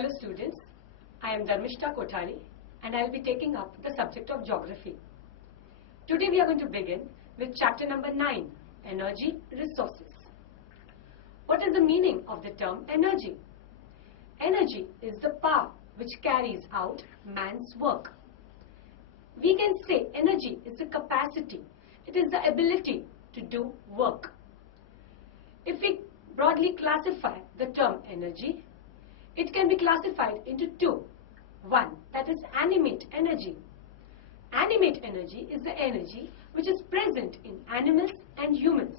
Hello students, I am Dharmishta Kothari and I will be taking up the subject of geography. Today we are going to begin with chapter number 9, Energy Resources. What is the meaning of the term energy? Energy is the power which carries out man's work. We can say energy is the capacity, it is the ability to do work. If we broadly classify the term energy, it can be classified into two. One, that is animate energy. Animate energy is the energy which is present in animals and humans.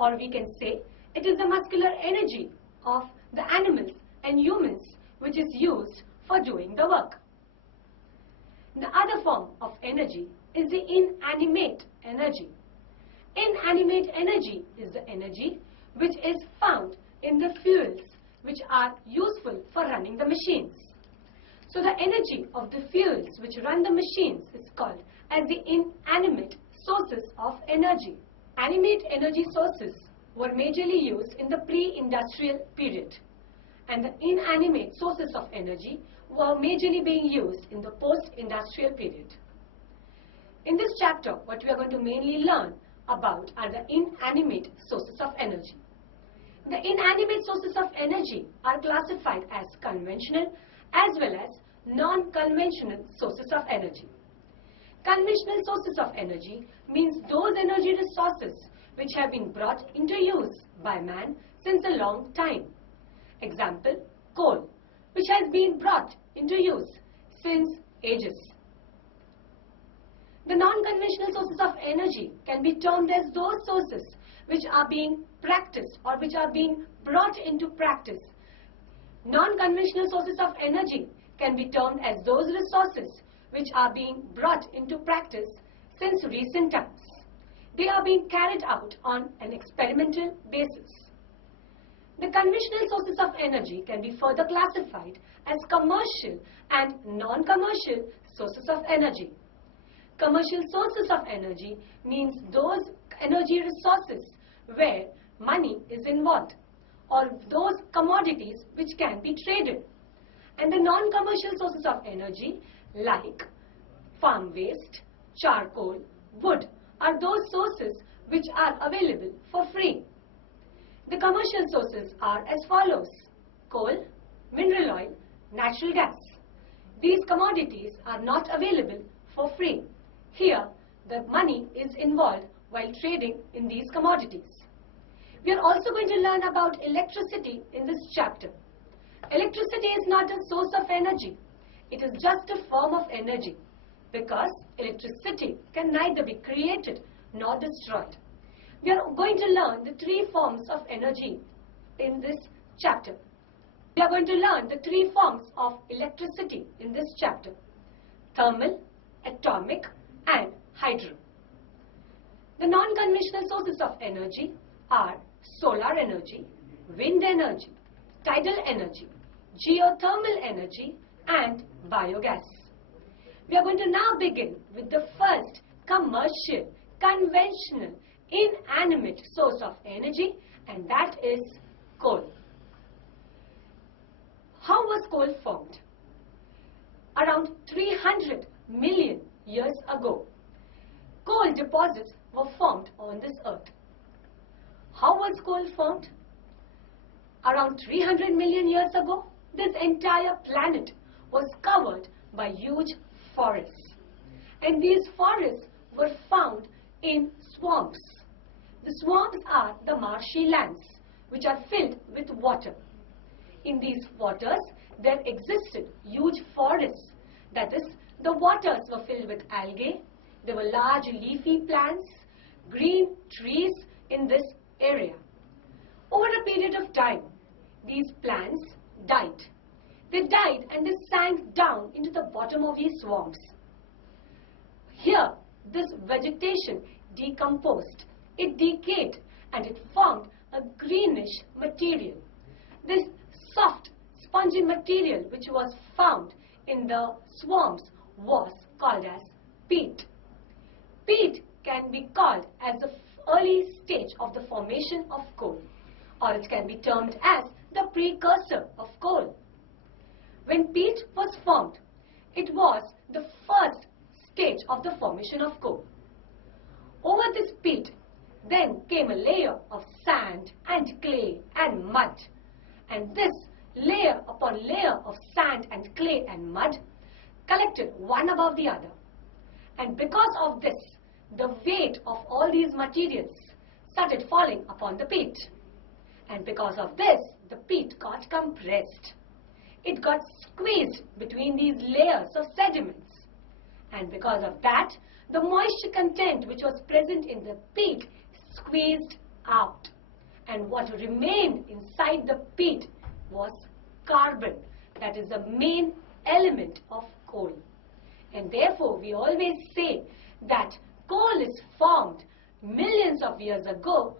Or we can say it is the muscular energy of the animals and humans which is used for doing the work. The other form of energy is the inanimate energy. Inanimate energy is the energy which is found in the fuels which are useful for running the machines. So the energy of the fuels which run the machines is called as the inanimate sources of energy. Animate energy sources were majorly used in the pre-industrial period, and the inanimate sources of energy were majorly being used in the post-industrial period. In this chapter, what we are going to mainly learn about are the inanimate sources of energy. The inanimate sources of energy are classified as conventional as well as non-conventional sources of energy. Conventional sources of energy means those energy resources which have been brought into use by man since a long time. Example, coal, which has been brought into use since ages. The non-conventional sources of energy can be termed as those sources which are being practiced or which are being brought into practice. Non-conventional sources of energy can be termed as those resources which are being brought into practice since recent times. They are being carried out on an experimental basis. The conventional sources of energy can be further classified as commercial and non-commercial sources of energy. Commercial sources of energy means those energy resources where money is involved, or those commodities which can be traded. And the non-commercial sources of energy like farm waste, charcoal, wood are those sources which are available for free. The commercial sources are as follows: coal, mineral oil, natural gas. These commodities are not available for free. Here, the money is involved while trading in these commodities. We are also going to learn about electricity in this chapter. Electricity is not a source of energy. It is just a form of energy because electricity can neither be created nor destroyed. We are going to learn the three forms of energy in this chapter. We are going to learn the three forms of electricity in this chapter: thermal, atomic, and hydro. The non-conventional sources of energy are solar energy, wind energy, tidal energy, geothermal energy, and biogas. We are going to now begin with the first commercial, conventional, inanimate source of energy, and that is coal. How was coal formed? Around 300 million years ago, coal deposits were formed on this earth. How was coal formed? Around 300 million years ago, this entire planet was covered by huge forests. And these forests were found in swamps. The swamps are the marshy lands which are filled with water. In these waters, there existed huge forests. That is, the waters were filled with algae. There were large leafy plants, green trees in this area. Over a period of time, these plants died. They died and they sank down into the bottom of these swamps. Here, this vegetation decomposed. It decayed and it formed a greenish material. This soft, spongy material which was found in the swamps was called as peat. Peat can be called as the early stage of the formation of coal, or it can be termed as the precursor of coal. when peat was formed, it was the first stage of the formation of coal. Over this peat, then came a layer of sand and clay and mud, and this layer upon layer of sand and clay and mud collected one above the other. And because of this, the weight of all these materials started falling upon the peat. And because of this, the peat got compressed. It got squeezed between these layers of sediments. And because of that, the moisture content which was present in the peat squeezed out. And what remained inside the peat was carbon. That is the main element of coal. And therefore, we always say that coal is formed millions of years ago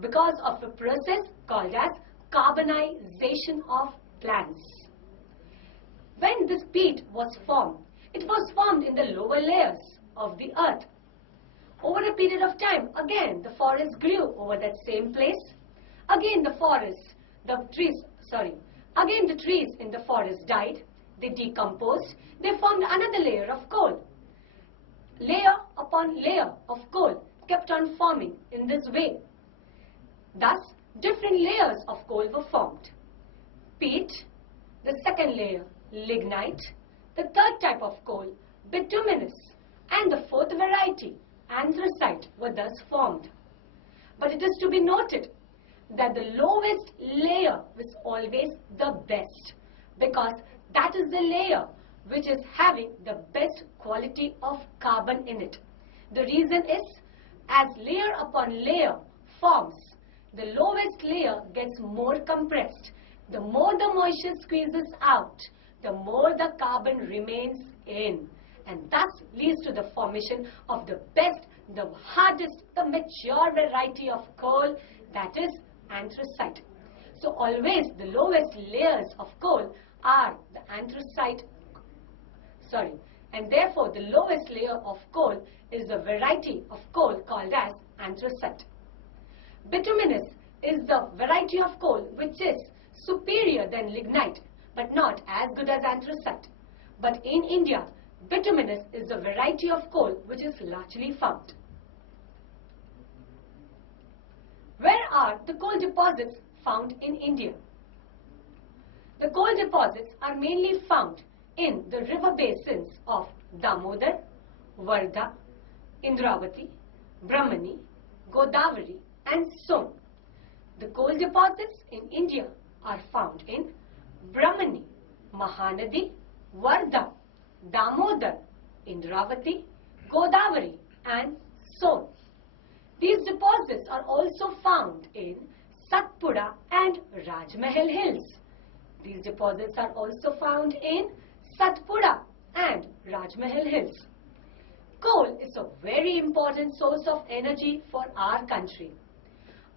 because of a process called as carbonization of plants. When this peat was formed, it was formed in the lower layers of the earth. Over a period of time, again the forest grew over that same place. Again the trees in the forest died. They decomposed. They formed another layer of coal. Layer upon layer of coal kept on forming in this way. Thus, different layers of coal were formed. Peat, the second layer, lignite, the third type of coal, bituminous, and the fourth variety, anthracite, were thus formed. But it is to be noted that the lowest layer was always the best, because that is the layer which is having the best quality of carbon in it. The reason is, as layer upon layer forms, the lowest layer gets more compressed. The more the moisture squeezes out, the more the carbon remains in, and thus leads to the formation of the best, the hardest, the mature variety of coal, that is anthracite. So always the lowest layers of coal are the anthracite, and therefore the lowest layer of coal is the variety of coal called as anthracite. Bituminous is the variety of coal which is superior than lignite, but not as good as anthracite. But in India, bituminous is the variety of coal which is largely found. Where are the coal deposits found in India? The coal deposits are mainly found in the river basins of Damodar, Vardha, Indravati, Brahmani, Godavari and Son. The coal deposits in India are found in Brahmani, Mahanadi, Vardha, Damodar, Indravati, Godavari and Son. These deposits are also found in Satpura and Rajmahal Hills. These deposits are also found in Satpura and Rajmahal Hills. Coal is a very important source of energy for our country.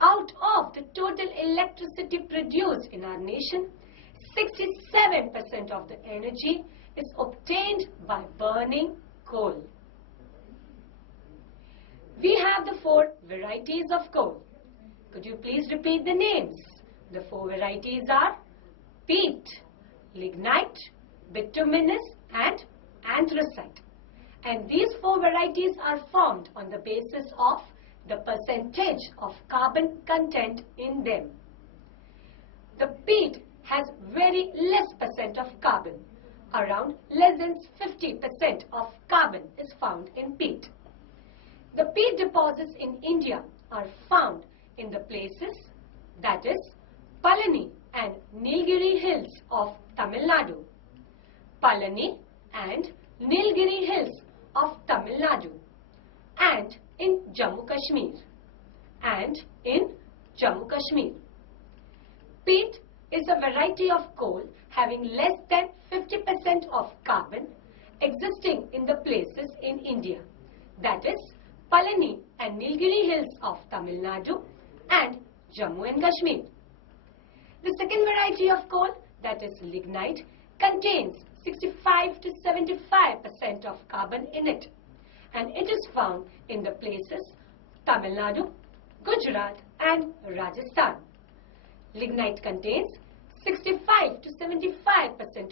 Out of the total electricity produced in our nation, 67% of the energy is obtained by burning coal. We have the 4 varieties of coal. Could you please repeat the names? The 4 varieties are peat, lignite, bituminous and anthracite. And these 4 varieties are formed on the basis of the percentage of carbon content in them. The peat has very less percent of carbon. Around less than 50% of carbon is found in peat. The peat deposits in India are found in the places, that is Palani and Nilgiri Hills of Tamil Nadu, Palani and Nilgiri Hills of Tamil Nadu, and in Jammu Kashmir, Peat is a variety of coal having less than 50% of carbon existing in the places in India, that is Palani and Nilgiri Hills of Tamil Nadu and Jammu and Kashmir. The second variety of coal, that is lignite, contains 65 to 75% of carbon in it, and it is found in the places Tamil Nadu, Gujarat and Rajasthan. Lignite contains 65 to 75% of